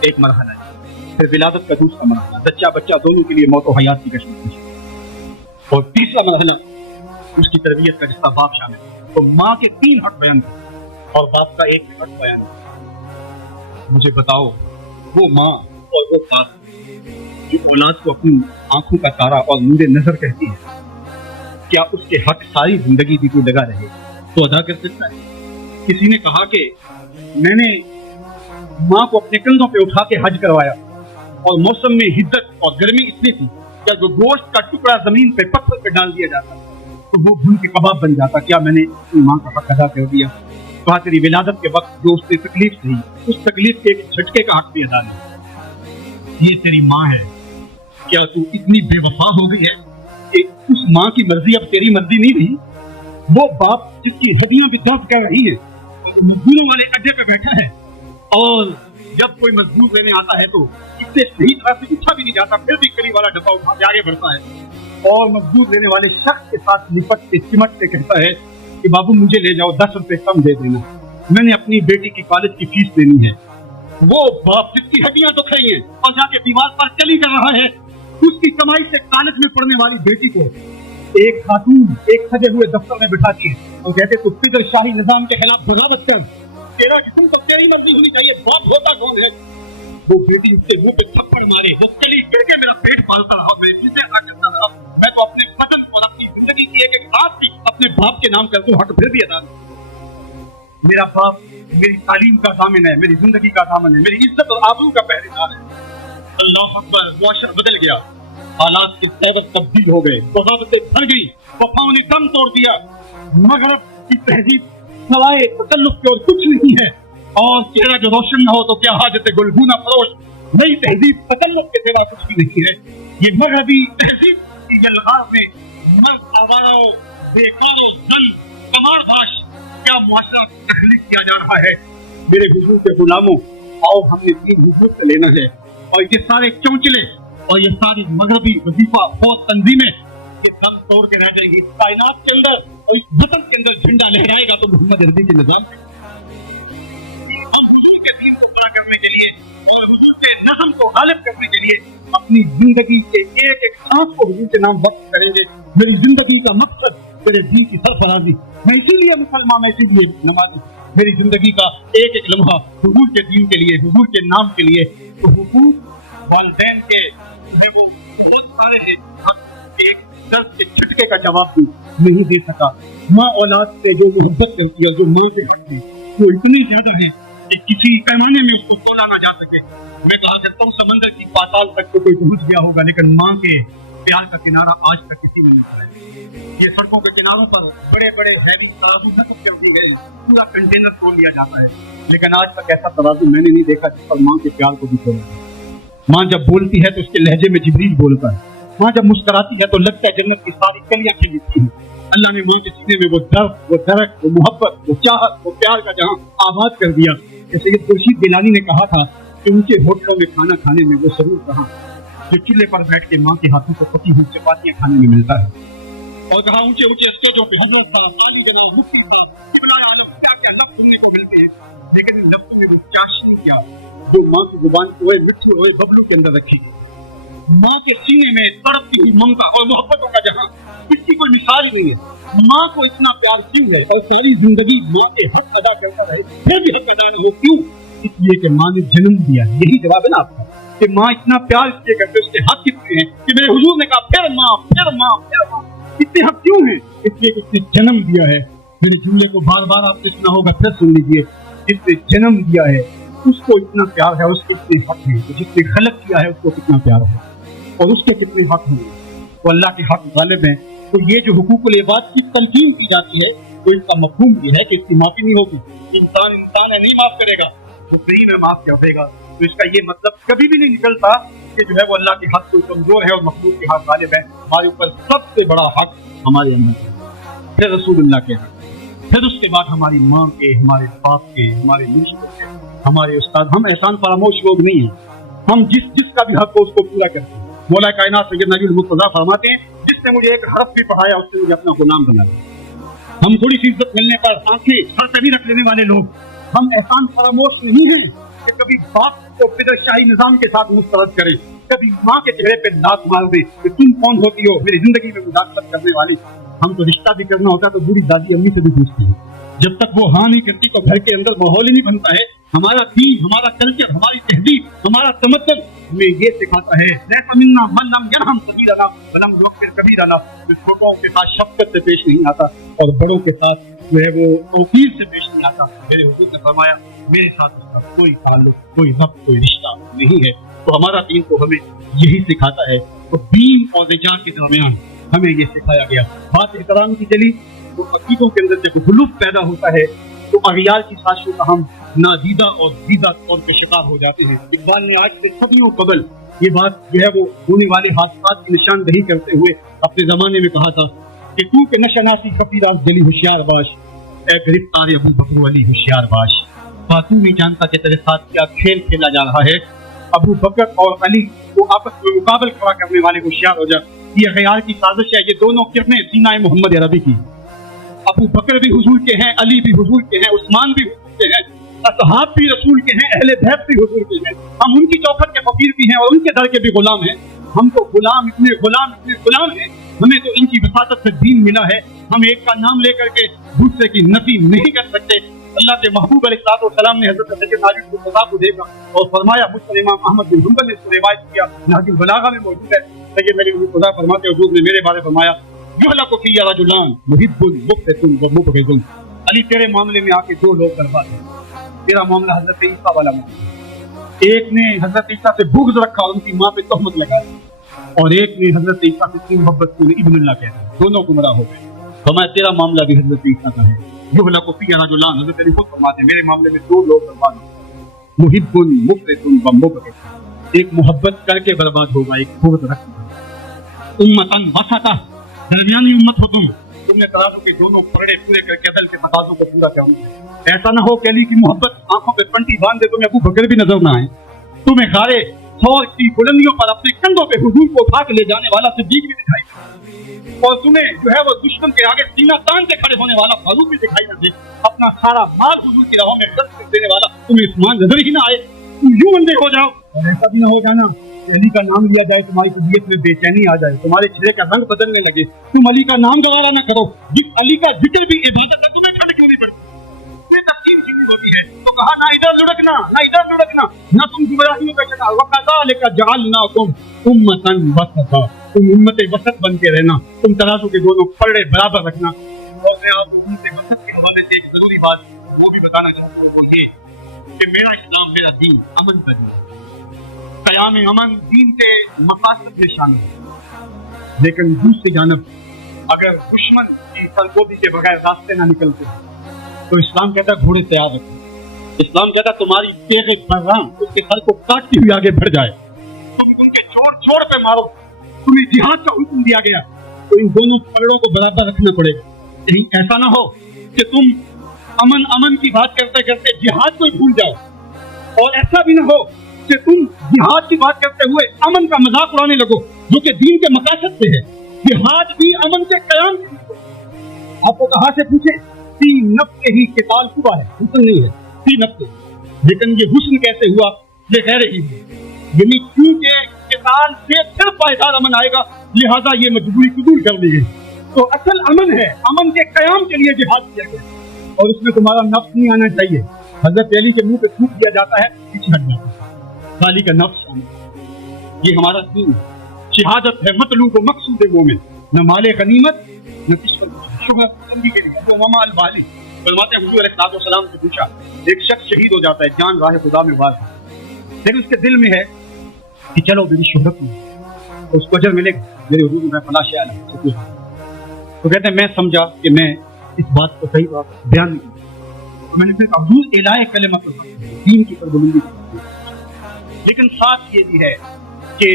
ایک مرحلہ ہے. پھر ولادت کا دوسرا مرحلہ، بچہ بچہ دونوں کے لیے موت و حیات کی کشمکش. اور تیسرا مرحلہ اس کی تربیت کا جس کا باپ شامل ہے. تو ماں کے 3 حق بیان کرے اور باپ کا 1 حق بیان کرے. مجھے بتاؤ وہ ماں اور وہ باپ جو اولاد کو اپنی آنکھوں کا تارا اور نور نظر کہتی ہے، کیا اس کے حق ساری زندگی بھی تو لگا رہے تو ادا کر سکتا ہے؟ کسی نے کہا کہ میں نے ماں کو اپنے کندھوں پہ اٹھا کے حج کروایا اور موسم میں حدت اور گرمی اتنی تھی کہ جو گوشت کا ٹکڑا زمین پہ پتھر پہ ڈال دیا جاتا تو وہ بھون کے کباب بن جاتا. کیا میں نے اپنی ماں کا حق ادا کر دیا؟ کہا تیری ولادت کے وقت جو اس نے تکلیف دی، اس تکلیف کے ایک جھٹکے کا حق بھی ادا نہیں. یہ تیری ماں ہے، کیا تو اتنی بے وفا ہو گئی ہے کہ اس ماں کی مرضی اب تیری مرضی نہیں رہی؟ وہ باپ جس کی ہڈیاں بھی درد کر رہی ہے، مزدوروں والے اڈے پہ بیٹھا ہے اور جب کوئی مزدور لینے آتا ہے تو اس سے صحیح طرح سے اٹھا بھی نہیں جاتا، پھر بھی کڑی والا ڈبہ اٹھا کے آگے بڑھتا ہے اور مزدور لینے والے شخص کے ساتھ لپٹ کے چمٹ کے کہتا ہے کہ بابو مجھے لے جاؤ، 10 روپے کم دے دینا، میں نے اپنی بیٹی کی کالج کی فیس دینی ہے. وہ باپ جس کی ہڈیاں دکھ رہی ہیں اور جا کے دیوار پر چلی کر رہا ہے، اس کی کمائی سے کالج میں پڑھنے والی بیٹی کو ایک خاتون ایک سجے ہوئے دفتر میں بٹھا کے اور کہتے تو فکر شاہی نظام کے خلاف بغاوت کر، تیرا جسم تو تیری مرضی ہونی چاہیے، باپ ہوتا کون ہے؟ وہ بیٹی اس کے منہ پہ تھپڑ مارے، وہ چلی پھر کے میرا پیٹ پالتا رہا، میں جسے آ کرتا رہا، میں تو اپنے وطن کو اپنی زندگی کی ایک ایک بات بھی اپنے باپ کے نام کرتا ہوں، حق پھر بھی ادا نہیں. میرا باپ میری تعلیم کا ضامن ہے، میری زندگی کا ضامن ہے، میری عزت اور آبرو کا پہرے دار ہے. اللہ اکبر. معاشرہ بدل گیا، حالات کے سیبت تبدیل ہو گئے، بغاوتیں بڑھ گئی، وفاؤں نے دم توڑ دیا. مغرب کی تہذیب سوائے تکلف کے اور کچھ نہیں ہے، اور چہرہ جو روشن نہ ہو تو کیا حاجت گلگونہ فروش. نئی تہذیب تکلف کے سوا کچھ بھی نہیں ہے. یہ مغربی تہذیب کی الغاز میں مرد آوارہ بیکار و زن کمار باش کیا معاشرہ تخلیق کیا جا رہا ہے. میرے حضور کے غلاموں، آؤ ہم نے دین حضور سے لینا ہے، اور یہ سارے چونچلے اور یہ ساری مذہبی وظیفہ فوج تنظیمیں یہ دم توڑ کے رہ جائیں گی. کائنات کے اندر اور اس وطن کے اندر جھنڈا لہرائے گا تو محمد عربی کے نظام اور حضور کے دین کو پورا کرنے کے لیے اور حضور کے نظم کو غالب کرنے کے لیے اپنی زندگی کے ایک ایک سانس کو حضور کے نام وقف کریں گے. میری زندگی کا مقصد تیرے دین کی سرفرازی. میں اسی لیے مسلمان، میں اسی لیے نمازی. میری زندگی کا ایک ایک لمحہ حضور کے دین کے لیے، حضور کے نام کے لیے. تو حقوق والدین کے وہ بہت سارے ہیں، ایک درد کے جھٹکے کا جواب بھی نہیں دے سکا. ماں اولاد سے جو محبت کرتی ہے، جو ماں کے حق میں، وہ اتنی زیادہ ہے کہ کسی پیمانے میں اس کو تولا نہ جا سکے. میں کہا کرتا ہوں سمندر کی پاتال تک تو کوئی پہنچ گیا ہوگا، لیکن ماں کے پیار کا کنارہ آج تک کسی میں نہیں پایا. یہ سڑکوں کے کناروں پر بڑے بڑے ہیوی ترازو نصب چلتی ہے، پورا کنٹینر توڑ لیا جاتا ہے، لیکن آج تک ایسا ترازو میں نے نہیں دیکھا جس پر ماں کے پیار کو بھی توڑا. ماں جب بولتی ہے تو اس کے لہجے میں جبریل بولتا ہے. ماں جب مسکراتی ہے تو لگتا ہے جنت کی ساری کلیاں کھلتی ہیں. اللہ نے ماں کے سینے میں وہ درد، وہ درد، وہ محبت، وہ چاہت، وہ پیار کا جہاں آباد کر دیا. سید خورشید گیلانی نے کہا تھا کہ ان کے ہوٹلوں میں کھانا کھانے میں وہ ضرور کہا جو چولہے پر بیٹھ کے ماں کے ہاتھوں سے پکی ہوئی چپاتیاں کھانے میں ملتا ہے. اور کہاں اونچے اونچے اسٹیجوں پہ حضرت صاحب، علی جناب، مفتی صاحب، قبلہ عالم، کیا کیا لفظ سننے کو ملتے ہیں، لیکن ان لفظوں میں وہ چاشنی کیا جو ماں کی زبان کو مٹھو ہوئے ببلو کے اندر رکھی گئی. ماں کے سینے میں تڑپتی ہوئی ممتا اور محبتوں کا جہاں اس کی کوئی مثال نہیں ہے. ماں کو اتنا پیار کیوں ہے اور ساری زندگی ماں کے حق ادا کرتا رہے پھر بھی حق ادا نہ ہو کیوں؟ اس لیے کہ ماں نے جنم دیا. یہی جواب ہے نا آپ کا کہ ماں اتنا پیار اس لیے کرتے، اس کے حق کتنے ہیں کہ میرے حضور نے کہا پھر ماں، پھر ماں، پھر ماں. اتنے حق کیوں ہیں؟ اس لیے کہ اس نے جنم دیا ہے. میرے جملے کو بار بار آپ نے سنا ہوگا، پھر سن لیجیے. جس نے جنم دیا ہے اس کو اتنا پیار ہے، اس کے اتنے حق ہیں. جس نے خلق کیا ہے اس کو کتنا پیار ہے اور اس کے کتنے حق ہیں. تو اللہ کے حق غالب ہیں. تو یہ جو حقوق العباد کی تلقین کی جاتی ہے تو اس کا مفہوم یہ ہے کہ اس کی معافی نہیں ہوگی. انسان ہے، نہیں معاف کرے گا، وہ کریم ہے، معاف کر دے گا. تو اس کا یہ مطلب کبھی بھی نہیں نکلتا کہ جو ہے وہ اللہ کے حق کوئی کمزور ہے اور مخلوق کے حق غالب ہے. ہمارے اوپر سب سے بڑا حق ہمارے اندر ہے، پھر رسول اللہ کے حق، پھر اس کے بعد ہماری ماں کے، ہمارے باپ کے، ہمارے مرشدوں کے، ہمارے استاد. ہم احسان فراموش لوگ نہیں ہیں. ہم جس کا بھی حق ہو اس کو پورا کرتے ہیں. مولا کائنات سید نبی المرتضیٰ فرماتے ہیں جس نے مجھے ایک حرف بھی پڑھایا اس نے مجھے اپنا غلام بنایا. ہم تھوڑی سی عزت ملنے پر آنکھیں سر پہ بھی رکھ لینے والے لوگ. ہم احسان فراموش نہیں ہیں کہ کبھی باپ کو فدر شاہی نظام کے ساتھ مسترد کریں، کبھی ماں کے چہرے پہ لات مار دیں کہ تم کون ہوتی ہو میری زندگی میں مداخلت کرنے والی. ہم تو رشتہ بھی کرنا ہوتا تو بوڑھی دادی امی سے بھی پوچھتے ہیں. جب تک وہ ہاں نہیں کرتی تو گھر کے اندر ماحول ہی نہیں بنتا ہے. ہمارا دین، ہمارا کلچر، ہماری تہذیب، ہمارا تمدن ہمیں یہ سکھاتا ہے لیس منا من لم یرحم صغیرنا ولم یغفر کبیرنا. چھوٹوں کے ساتھ شفقت سے پیش نہیں آتا اور بڑوں کے ساتھ جو ہے وہ توقیر سے پیش نہیں آتا. میرے حضور نے فرمایا میرے ساتھ اس کا کوئی تعلق، کوئی ربط، کوئی رشتہ نہیں ہے. تو ہمارا دین تو ہمیں یہی سکھاتا ہے. تو دین اور رجال کے درمیان ہمیں یہ سکھایا گیا. بات احترام کی چلی تو عقیدوں کے اندر جب غلوف پیدا ہوتا ہے تو اغیار کی سازشوں کا ہم نادیدہ اور دیدہ طور کے شکار ہو جاتے ہیں. اقبال نے آج سے صدیوں قبل یہ بات جو ہے وہ ہونے والے حادثات کی نشاندہی کرتے ہوئے اپنے زمانے میں کہا تھا کہ تو کہ نشناسی کفیراز دلی ہوشیار باش، اے گرفتار ابو بکر علی ہوشیار باش. تو نہیں جانتا کہ تیرے ساتھ کیا کھیل کھیلا جا رہا ہے. ابو بکر اور علی کو آپس میں مقابل کھڑا کرنے والے ہوشیار ہو جا. یہ اغیار کی سازش ہے. یہ دونوں کرنے سینہ محمد عربی کی. ابو بکر بھی حضور کے ہیں، علی بھی حضور کے ہیں، عثمان بھی حضور کے ہیں، اصحاب بھی رسول کے ہیں، اہل بیت بھی حضور کے ہیں. ہم ان کی چوکھٹ کے فقیر بھی ہیں اور ان کے در کے بھی غلام ہیں. ہم تو غلام اتنے غلام ہیں. ہمیں تو ان کی وساطت سے دین ملا ہے. ہم ایک کا نام لے کر کے دوسرے کی نفی نہیں کر سکتے. اللہ کے محبوب علیہ السلام نے حضرت سیدنا علی بن ابی کو دیکھا اور فرمایا، مجھ پر امام احمد بن حنبل نے اس کو روایت کیا، نہج البلاغہ میں موجود ہے. لیکن میرے خدا فرماتے حضور نے میرے بارے فرمایا یہلک فی رجلان محب مبغض ومبغض. علی تیرے معاملے میں آ کے دو لوگ برباد ہیں. تیرا معاملہ حضرت عیسیٰ والا معاملہ. ایک نے حضرت عیسیٰ سے بغض رکھا اور ان کی ماں پہ تہمت لگائی، اور ایک نے حضرت عیسیٰ سے اتنی محبت کی ابن اللہ کہتے ہیں. دونوں گمراہ ہو گئے. فرمایا تیرا معاملہ بھی حضرت عیسیٰ کا ہے. یہلک فی رجلان، حضرت علی خود فرماتے ہیں میرے معاملے میں دو لوگ برباد ہیں، محب مبغض ومبغض. ایک محبت کر کے برباد ہوگا، ایک بغض رکھ کر. امتن وسطا، درمیانی امت ہو تم نے ترازو کے دونوں پرڑے پورے کر کے عدل کے تقاضوں کو پورا کرنا. ایسا نہ ہو کہ علی کی محبت آنکھوں پہ پنٹی باندھ دے تمہیں ابو بکر بھی نظر نہ آئے. تمہیں غارے ثور کی بلندیوں پر اپنے کندھوں پہ حضور کو اٹھا کے لے جانے والا صدیق بھی دکھائی دے، اور تمہیں جو ہے وہ دشمن کے آگے سینہ تان کے کھڑے ہونے والا فاروق بھی دکھائی نہ دے. اپنا سارا مال حضور کی راہوں میں خرچ کر دینے والا تمہیں عثمان نظر ہی نہ آئے. تم یوں اندھے ہو جاؤ اور ایسا بھی نہ ہو جانا علی کا نام لیا جائے تمہاری طبیعت میں بے چینی آ جائے, تمہارے چہرے کا رنگ بدلنے لگے, تم علی کا نام گوارا نہ کرو, جس علی کا ذکر بھی عبادت ہے تمہیں چھوڑ کیوں نہیں پڑتی؟ یہ تقسیم چیز ہوتی ہے. تو کہا نہ ادھر لڑکنا نہ ادھر لڑکنا, نہ تم گمراہیوں کا شکار. وَكَذَلِكَ جَعَلْنَاكُمْ أُمَّةً وَسَطًا, تم امت وسط بن کے رہنا, تم ترازو کے دونوں پلڑے برابر رکھنا. اور میں آپ کو امت وسط کے حوالے سے ایک ضروری بات وہ بھی بتانا چاہتا ہوں, وہ یہ کہ میرا اسلام, میرا دین امن کا دین ہے. قیام امن دین کے مقاصد میں شامل ہے, لیکن دوسری جانب اگر دشمن کی سرگوبی کے بغیر راستے نہ نکلتے تو اسلام کہتا ہے گھوڑے تیار رکھو. اسلام کہتا ہے تمہاری تیغ پررام اس کے سر کو کاٹتی ہوئی آگے بڑھ جائے, تم ان کے چھوڑ پہ مارو. تمہیں جہاد کا حکم دیا گیا تو ان دونوں پلڑوں کو برابر رکھنا پڑے گا. کہیں ایسا نہ ہو کہ تم امن کی بات کرتے کرتے جہاد کو ہی بھول جاؤ, اور ایسا بھی نہ ہو کہ تم جہاد کی بات کرتے ہوئے امن کا مذاق اڑانے لگو جو کہ دین کے مقاصد سے ہے. جہاد بھی امن کے قیام کے لیے. آپ کو کہاں سے پوچھے, فی نفس ہی قتال ہوا ہے, حسن نہیں ہے, فی نفس. لیکن یہ حسن کیسے ہوا, یہ غیر ہی ہے. یعنی کیونکہ قتال سے پھر پائیدار امن آئے گا, لہذا یہ مجبوری قبول کر لی گئی. تو اصل امن ہے, امن کے قیام کے لیے جہاد کیا گیا, اور اس میں تمہارا نفس نہیں آنا چاہیے. حضرت علی کے منہ پہ تھوک دیا جاتا ہے, پیچھے ہٹ جاتا ہے. خالی کا نفس آنا, یہ ہمارا دین ہے. شہادت ہے مطلوب و مقصود مومن, نہ مال غنیمت نہ قسمت شبہ بندی کے لیے. وہ مما الوالی فرماتے ہیں حضور علیہ السلام سے پوچھا, ایک شخص شہید ہو جاتا ہے, جان راہ خدا میں وار, لیکن اس کے دل میں ہے کہ چلو میری شہرت میں اس کو اجر ملے گا, میرے حضور میں فلاں شے ہے. تو کہتے ہیں میں سمجھا کہ میں اس بات کو صحیح بات بیان نہیں کروں, میں نے پھر حضور الہ کلمت دین کی سربلندی کی. لیکن ساتھ یہ بھی ہے کہ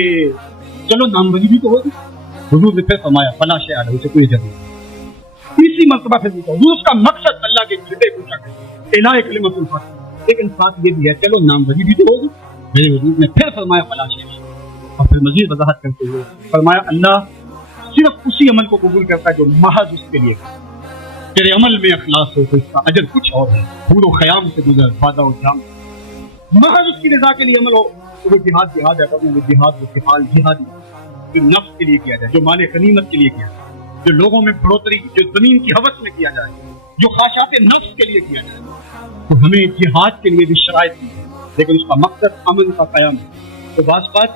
چلو ناموری بھی تو ہوگی. حضور نے پھر فرمایا فلاں شے ہے, اسے کوئی اجر نہیں. تیسری مرتبہ پھر پوچھا, حضور اس کا مقصد اللہ کے گھر پوچھا کہ الہ کلمت الفاتح, لیکن ساتھ یہ بھی ہے چلو ناموری بھی تو ہوگی. میرے حضور نے پھر فرمایا فلاں شے, اور پھر مزید وضاحت کرتے ہوئے فرمایا اللہ صرف اسی عمل کو قبول کرتا ہے جو محض اس کے لیے. تیرے عمل میں اخلاص ہو تو اس کا اجر کچھ اور ہے. پور و خیام سے گزر وعدہ و جام, محض اس کی رضا کے لیے عمل ہو تو وہ جہاد ہے, وہ جہاد و کفال جہادی جو نفس کے لیے کیا جائے, جو مال غنیمت کے لیے کیا جائے, جو لوگوں میں بڑھوتری, جو زمین کی حوث میں کیا جائے, جو خواہشات نفس کے لیے کیا جائے. تو ہمیں جہاد کے لیے بھی شرائط دی, لیکن اس کا مقصد امن کا قیام ہے. تو بعض بات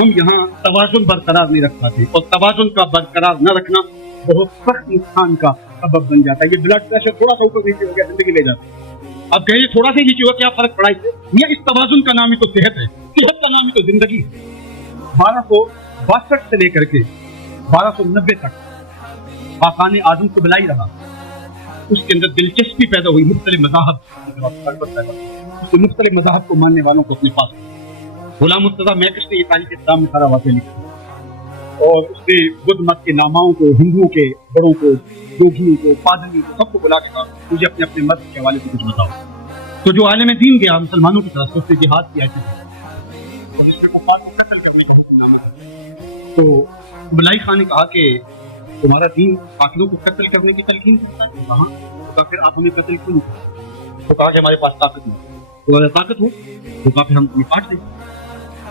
ہم یہاں توازن برقرار نہیں رکھ پاتے, اور توازن کا برقرار نہ رکھنا بہت سخت نقصان کا سبب بن جاتا ہے. یہ بلڈ پریشر تھوڑا سا اوپر نیچے ہو گیا, زندگی لے جاتا ہے. اب کہیے تھوڑا سا نیچے ہوا, کیا فرق پڑا اس سے؟ یہ اس توازن کا نام ہی تو صحت ہے, صحت کا نام ہی تو زندگی ہے. 1262 سے لے کر کے 1290 تک خاقان اعظم کو بلائی رہا. اس کے اندر دلچسپی پیدا ہوئی, مختلف مذاہب کو ماننے والوں کو اپنے پاس. غلام مرتضیٰ میکش نے یہ تاریخ اسلام میں سارا واقعہ لکھا, اور اس نے بدھ مت کے ناماؤں کو, ہندوؤں کے بڑوں کو, یوگیوں کو, پادریوں کو, سب کو بلا کے کہا مجھے اپنے اپنے مت کے حوالے سے کچھ بتاؤ. تو جو عالم دین گیا مسلمانوں کی طرف سے, اس نے جہاد کیا ہے اور اس میں کفار کو قتل کرنے کا حکم نامہ ہے. تو بلائی خان نے کہا کہ تمہارا دین قاتلوں کو قتل کرنے کی تلقین کرتا ہے. کہاں؟ تو پھر آپ ہمیں قتل کیوں نہیں کرتے؟ تو کہا کہ ہمارے پاس طاقت نہیں. تو اگر طاقت ہو تو کہا پھر ہم تمہیں کاٹ دیں.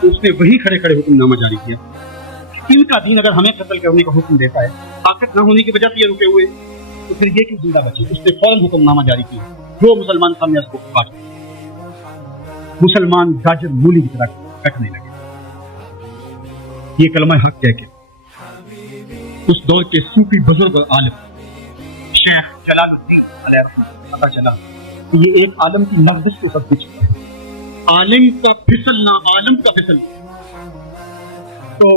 تو اس نے وہی کھڑے کھڑے حکم نامہ جاری کیا. ان کا دین اگر ہمیں قتل کرنے کا حکم دیتا ہے, طاقت نہ ہونے کی وجہ سے یہ رکے ہوئے, تو پھر یہ کیوں زندہ بچے؟ اس نے فوراً حکم نامہ جاری کیا, جو مسلمان سامنے اس کو کاٹ. مسلمان گاجر مولی کی طرح کٹنے لگے. یہ کلمہ حق کہہ کے اس دور کے صوفی بزرگ اور عالم شیخ جلال الدین علیہ رحمۃ پتہ چلا کہ یہ ایک عالم کی مقدس کو سب کچھ ہے. عالم کا پھسلنا, عالم کا پھسلنا. تو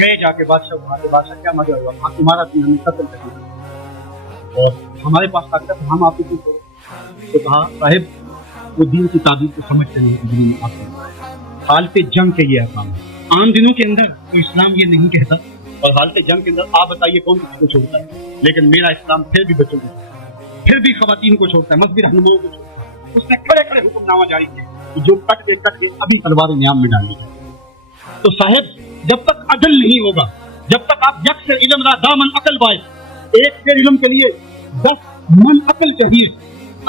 گئے جا کے بادشاہ, وہاں کے بادشاہ کیا مزہ ہوا, ہاں تمہارا دین ہمیں قتل کر دیا اور ہمارے پاس طاقت, ہم آپ کو کیوں. تو کہا صاحب وہ دین کی تعبیر کو سمجھتے نہیں, حالت جنگ کے یہ احکام ہے. عام دنوں کے اندر تو اسلام یہ نہیں کہتا, اور حالت جنگ کے اندر آپ بتائیے کون کس کو چھوڑتا ہے. لیکن میرا اسلام پھر بھی بچوں کو, پھر بھی خواتین کو چھوڑتا ہے, مذہبی رہنماؤں کو چھوڑتا ہے. اس نے کھڑے کھڑے حکم نامہ جاری کیا جو کٹ دے ابھی تلوار نیام میں ڈال دی جائے. تو صاحب جب تک عدل نہیں ہوگا, جب تک آپ یک سے علم را دامن عقل بائے, ایک سے علم کے لیے 10 من عقل چاہیے.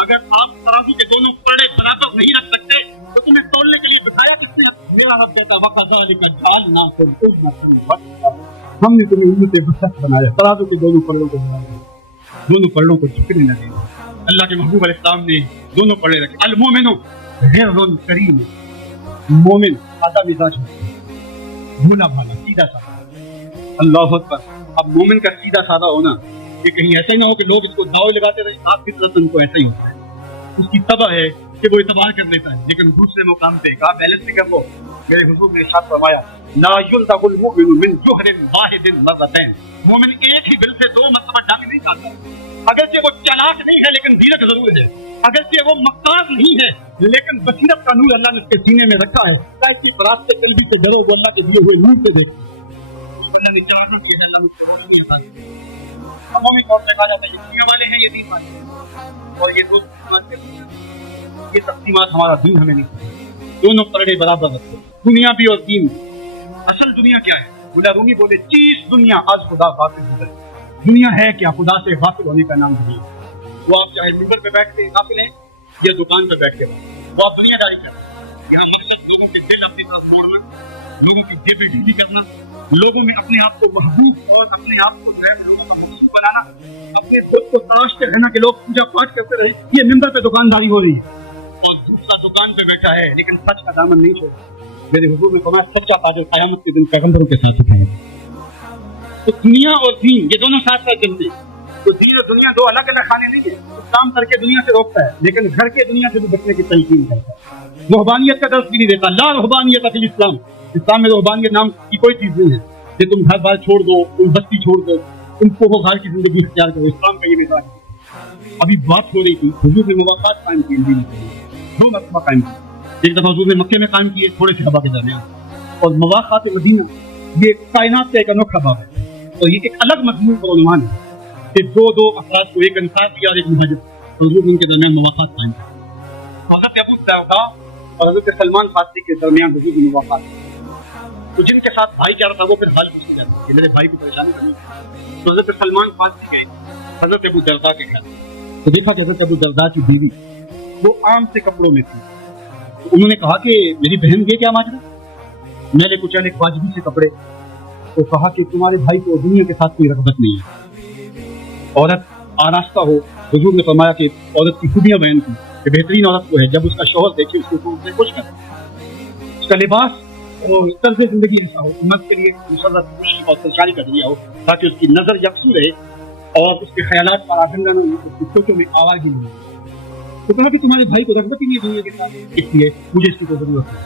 اگر آپ ترازو کے دونوں پڑے برابر نہیں رکھ سکتے تو تمہیں تولنے کے لیے بتایا کس نے؟ میرا رب کہتا وَكَذَلِكَ جَعَلْنَاكُمْ أُمَّةً وَسَطًا، ہم نے تمہیں امت وسط بنایا، ترازو کے دونوں پلڑوں کو بنایا، دونوں پلڑوں کو جھکنے نہ دینا۔ اللہ کے محبوب علیہ السلام نے دونوں پلڑے رکھے۔ المومن غر کریم، مومن سادہ مزاج ہے، بھولا بھالا سیدھا سادہ۔ اللہ اکبر۔ اب مومن کا سیدھا سادہ ہونا یہ کہیں ایسا ہی نہ ہو کہ لوگ اس کو داؤ لگاتے رہے، آپ کی طرف ان کو ایسا ہی ہوتا ہے، اس کی طبع ہے کہ وہ اعتبار کر لیتا ہے، لیکن دوسرے مقام پہ کہا بیلنس کر لو۔ میرے حضور نے ارشاد فرمایا لا یلدغ المؤمن من جحر واحد مرتين، مومن ایک ہی بل سے دو مرتبہ ڈانگ نہیں کھاتا، اگرچہ وہ چالاک نہیں ہے لیکن زیرک ضرور ہے، اگرچہ وہ مکار نہیں ہے لیکن بصیرت کا نور اللہ نے اس کے سینے میں رکھا ہے، تاکہ برات سے قلبی سے ڈرو جو اللہ کے دیے ہوئے نور سے دیکھو۔ اللہ نے چاروں دیے ہیں، اللہ نے چاروں عمومی طور پہ کہا جاتا ہے یہ دنیا والے ہیں، یہ دین والے ہیں، اور یہ دو یہ تقسیمات ہمارا دین ہمیں نہیں، دونوں پلڑے برابر رکھتے، دنیا بھی اور دین بھی۔ اصل دنیا کیا ہے؟ مولا رومی بولے چیز دنیا آج خدا غافل ہو گئے۔ دنیا ہے کیا؟ خدا سے غافل ہونے کا نام دنیا۔ وہ آپ چاہے ممبر پہ بیٹھ کے غافل ہیں یا دکان پہ بیٹھ کے، وہ آپ دنیا داری کریں۔ یہاں مقصد لوگوں کے دل اپنی طرف موڑنا، لوگوں کی جیبیں ڈھیلی کرنا، لوگوں میں اپنے آپ کو محبوب اور اپنے آپ کو لوگوں کا محسوب بنانا، اپنے خود کو تراشتے رہنا کہ لوگ پوجا پاٹ کرتے رہے، یہ ممبر پہ دکانداری ہو رہی ہے، اور دوسرا دکان پہ بیٹھا ہے لیکن سچ کا دامن نہیں چھوڑتا۔ میرے حضور نے فرمایا سچا تاجر قیامت کے دن پیغمبروں کے ساتھ اٹھائے۔ تو دنیا اور دین یہ دونوں ساتھ ساتھ چلتے ہیں۔ تو دین اور دنیا دو الگ الگ خانے نہیں ہیں۔ کام کر کے دنیا سے روکتا ہے لیکن گھر کے دنیا سے بھی بچنے کی تلقین کرتا ہے۔ رہبانیت کا درس بھی نہیں دیتا، لا رہبانیت فی الاسلام، اسلام میں رہبانیت نام کی کوئی چیز نہیں ہے کہ تم گھر بار چھوڑ دو، تم بستی چھوڑ دو، تم کو گھر کی زندگی اختیار کرو۔ اسلام کا یہ مزاج ہے۔ ابھی بات ہو رہی تھی حضور نے مواقعات قائم کیے، دو مرتبہ قائم کیے۔ ایک دفعہ حضور نے مکے میں قائم کیے تھوڑے سے ہوا کے درمیان، اور مواقعات مدینہ یہ کائنات کا ایک انوکھا باب ہے، اور یہ ایک الگ مضمون کا عنوان ہے کہ دو افراد کو، ایک انصار کیا اور ایک مہاجر، حضور نے ان کے درمیان مواقعات قائم کیے۔ حضرت ابو درداء اور حضرت سلمان فارسی کے درمیان حضور کی مواقعات، تو جن کے ساتھ بھائی چارہ تھا وہ پھر حال پوچھ جاتا کہ میرے بھائی کو پریشانی کرنی، تو حضرت سلمان فارسی گئے حضرت ابو درداء کے گھر، تو دیکھا کہ حضرت ابو درداء کی بیوی وہ عام سے کپڑوں میں تھی۔ انہوں نے کہا کہ میری بہن یہ کیا ماجرا، میں نے کچھ ایک واجبی سے کپڑے، تو کہا کہ تمہارے بھائی کو دنیا کے ساتھ کوئی رغبت نہیں ہے، عورت آراستہ ہو۔ حضور نے فرمایا کہ عورت کی خوبیاں بیان کی کہ بہترین عورت وہ ہے جب اس کا شوہر دیکھے اس کو خوش کرے، اس کا لباس اور طرز زندگی ایسا ہو، مرد کے لیے مسرت خوشی اور سرشاری کا ذریعہ ہو، تاکہ اس کی نظر یکسو رہے اور اس کے خیالات پر آگندہ نہ ہو، اس کی سوچوں میں آوازی نہیں ہو۔ تو کہا کہ تمہارے بھائی کو رغبت ہی نہیں ہے دنیا کے ساتھ، اس لیے مجھے اس کی تو ضرورت ہے۔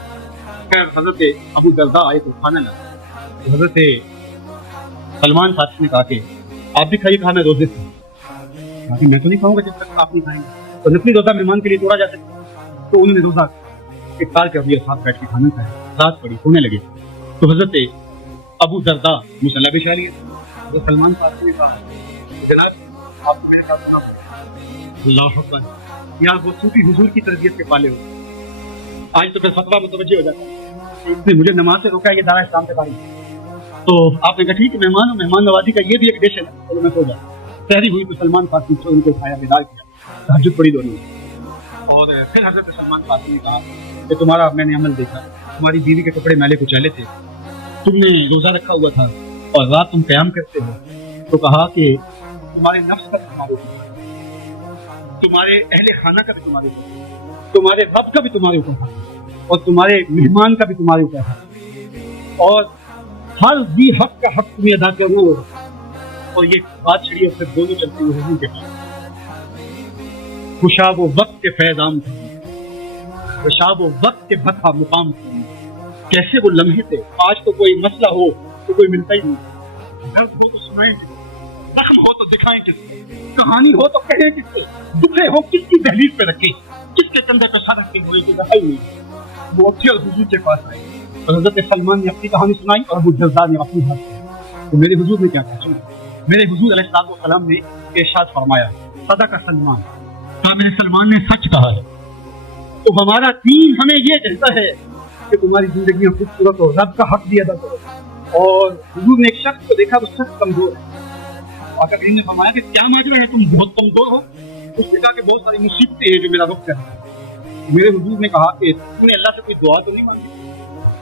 خیر حضرت ابو درداء آئے تو کھانا لگا، تو حضرت سلمان فارسی نے کہا کہ آپ بھی کھائیے، کہا میں روزے سے، کہا کہ میں تو نہیں کھاؤں گا جب تک آپ نہیں کھائیں گے، تو نفلی روزہ مہمان کے لیے توڑا جا سکتا، تو انہوں نے روزہ افطار کر دیا، ساتھ بیٹھ کے کھانا کھایا، رات پڑی، سونے لگے، تو حضرت ابو درداء مصلی بچھا لیے، تو سلمان فارسی نے کہا جناب آپ میرے ساتھ اللہ اکبر، یا وہ صوفی حضور کی تربیت کے پالے ہو، آج تو پھر فتویٰ متوجہ ہو جاتا ہے، اس نے مجھے نماز سے روکا ہے، یہ دارا اسلام سے باہر، تو آپ نے کہا ٹھیک ہے، مہمان نوازی کا یہ بھی ایک ڈش ہے، چلو میں سو جاتا۔ سحری ہوئی تو سلمان فارسی سے ان کو اٹھایا، بیدار کیا، تہجد پڑھی دونوں، اور پھر حضرت سلمان فارسی نے کہا کہ تمہارا میں نے عمل دیکھا، تمہاری بیوی کے کپڑے میلے کچیلے تھے، تم نے روزہ رکھا ہوا تھا اور رات تم قیام کرتے ہو، تو کہا کہ تمہارے نفس کا تمہارے اوپر، تمہارے اہل خانہ کا بھی تمہارے اوپر، تمہارے رب کا بھی تمہارے اوپر تھا، اور تمہارے مہمان کا بھی تمہارے اوپر تھا، اور ہر ذی حق کا حق تمہیں ادا کرنا ہوگا۔ اور یہ بات چھڑی اور پھر دونوں چلتے ہوئے حضور کے پاس، خوشاب و وقت کے فیضام تھا، خوشاب و وقت کے بھتھا مقام تھا، کیسے وہ لمحے تھے، آج تو کوئی مسئلہ ہو تو کوئی ملتا ہی نہیں، درد ہو تو سنائیں کس سے، زخم ہو تو دکھائیں کس سے، کہانی ہو تو کہیں کس سے، دکھے ہو کس کی دہلیز پہ رکھے، کس کے کندھے پہ سر رکھ کے ہوئے کہ دہائی نہیں، وہ اٹھے اور حضور کے پاس آئے، اور حضرت سلمان نے اپنی کہانی سنائی اور ابو درداء نے اپنی بات سنائی۔ تو میرے حضور نے کیا کہا سنو، میرے حضور علیہ السلام نے ارشاد فرمایا صدق سلمان، کہا میرے سلمان نے سچ کہا ہے۔ تو ہمارا دین ہمیں یہ کہتا ہے کہ تمہاری زندگیاں خوبصورت ہو، رب کا حق بھی ادا کرو۔ اور حضور نے ایک شخص کو دیکھا، وہ سخت کمزور ہے، آقا کریم نے فرمایا کہ کیا ماجرا ہے، تم بہت کمزور ہو؟ اس نے کہا کہ بہت ساری مصیبتیں ہیں جو میرا رخ کر رہی ہیں۔ میرے حضور نے کہا کہ تم نے اللہ سے کوئی دعا تو نہیں مانگی؟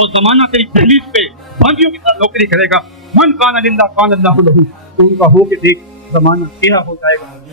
تو زمانہ تیری دہلیز پہ باندیوں کی طرح نوکری کرے گا. من کان للہ کان اللہ لہو, تو ان کا ہو کے دیکھ زمانہ کیا ہو جائے گا.